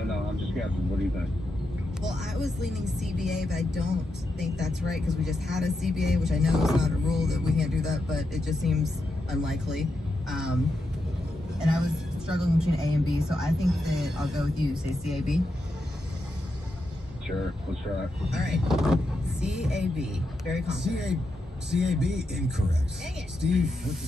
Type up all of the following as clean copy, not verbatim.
don't know. I'm just guessing. What do you think? Well, I was leaning CBA, but I don't think that's right because we just had a CBA, which I know is not a rule that we can't do that, but it just seems unlikely. And I was struggling between A and B, so I think that I'll go with you. Say CAB. Sure, let's try it. All right, CAB. Very confident. CAB incorrect. Dang it. Steve with the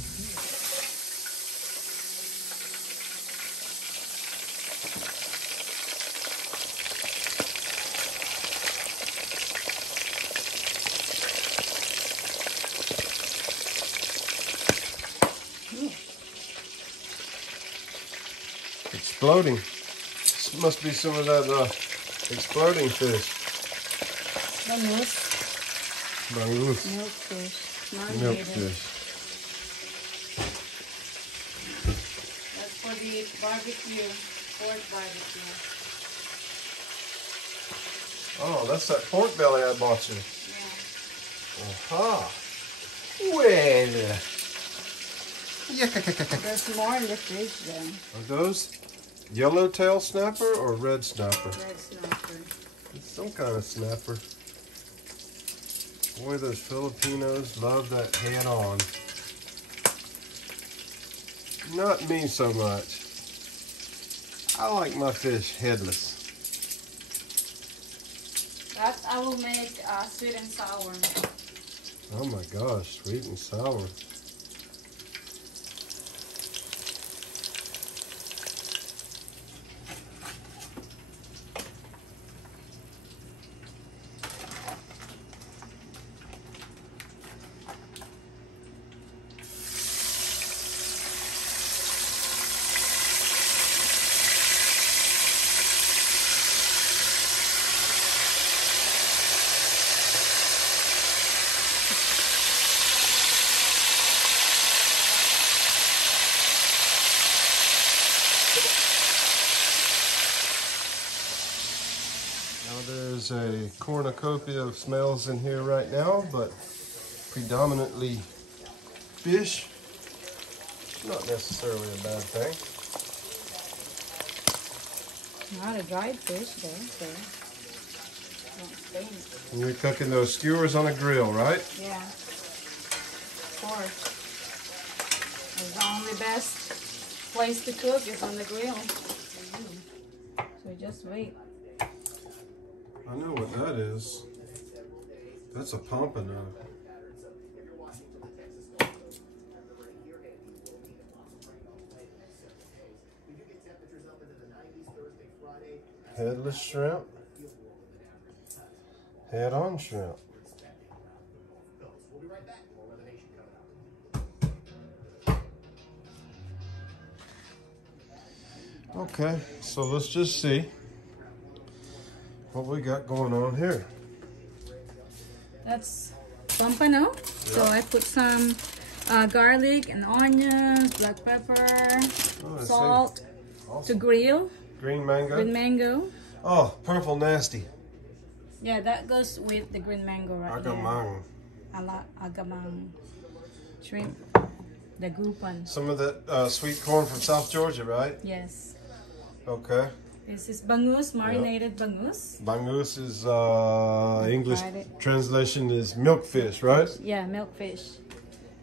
Exploding. This must be some of that exploding fish. Bangus. Bangus. Milk fish. Milk fish. That's for the barbecue. Pork barbecue. Oh, that's that pork belly I bought you. Yeah. Aha. Well. There's more in the fridge then. Are those yellowtail snapper or red snapper? Red snapper. It's some kind of snapper. Boy, those Filipinos love that head on. Not me so much. I like my fish headless. That I will make sweet and sour. Oh my gosh, sweet and sour. There's a cornucopia of smells in here right now, but predominantly fish. Not necessarily a bad thing. Not a dried fish though, so don't stink. And you're cooking those skewers on a grill, right? Yeah, of course. It's the only best place to cook is on the grill. So just wait. I know what that is. That's a pompano. Headless shrimp. Head-on shrimp. Okay, so let's just see what we got going on here. That's pompano. Yep. So I put some garlic and onions, black pepper, salt awesome. To grill. Green mango. Green mango. Oh, purple nasty. Yeah, that goes with the green mango right agamang. There. Agamang. Shrimp. The gupan. Some of that sweet corn from South Georgia, right? Yes. Okay. This is bangus, marinated bangus. Bangus is English translation is milkfish, right? Yeah, milkfish.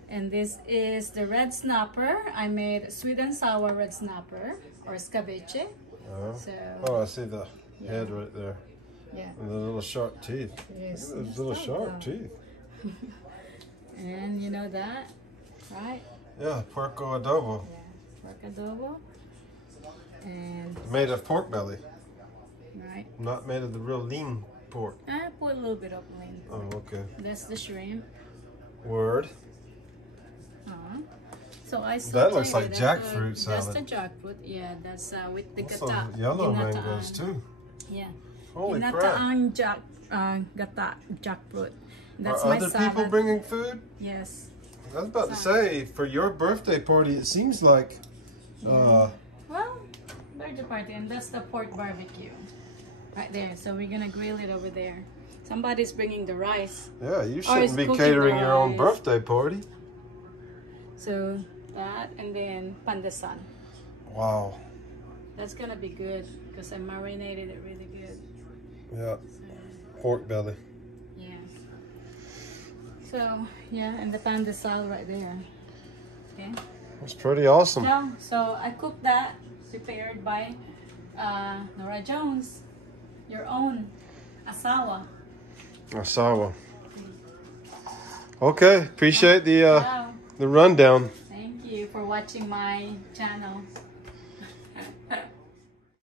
And this is the red snapper. I made sweet and sour red snapper or escabeche. Oh, I see the head right there. Yeah. And the little sharp teeth. Yes. Look at those little sharp teeth. And you know that, right? Yeah, porco adobo. Yeah, pork adobo. And made of pork belly. Right. Not made of the real lean pork. I put a little bit of lean pork. Oh, okay. That's the shrimp. Word. So I that looks like jackfruit salad. That's the jackfruit. Yeah, that's with the also gata. Yellow mangoes too. Yeah. Holy crap. Gata jackfruit. That's Are my other salad. people bringing food? Yes. I was about to say, for your birthday party, it seems like... Well, birthday party, and that's the pork barbecue. Right there. So we're going to grill it over there. Somebody's bringing the rice. Yeah, you shouldn't be catering your own birthday party. So that, and then pandesan. Wow. That's gonna be good because I marinated it really good. Yeah, pork belly. Yeah. So yeah, and the pan de sal right there. Okay. It's pretty awesome. No, so I cooked that, prepared by Nora Jones, your own asawa. Asawa. Okay, appreciate the Wow. rundown. Thank you for watching my channel.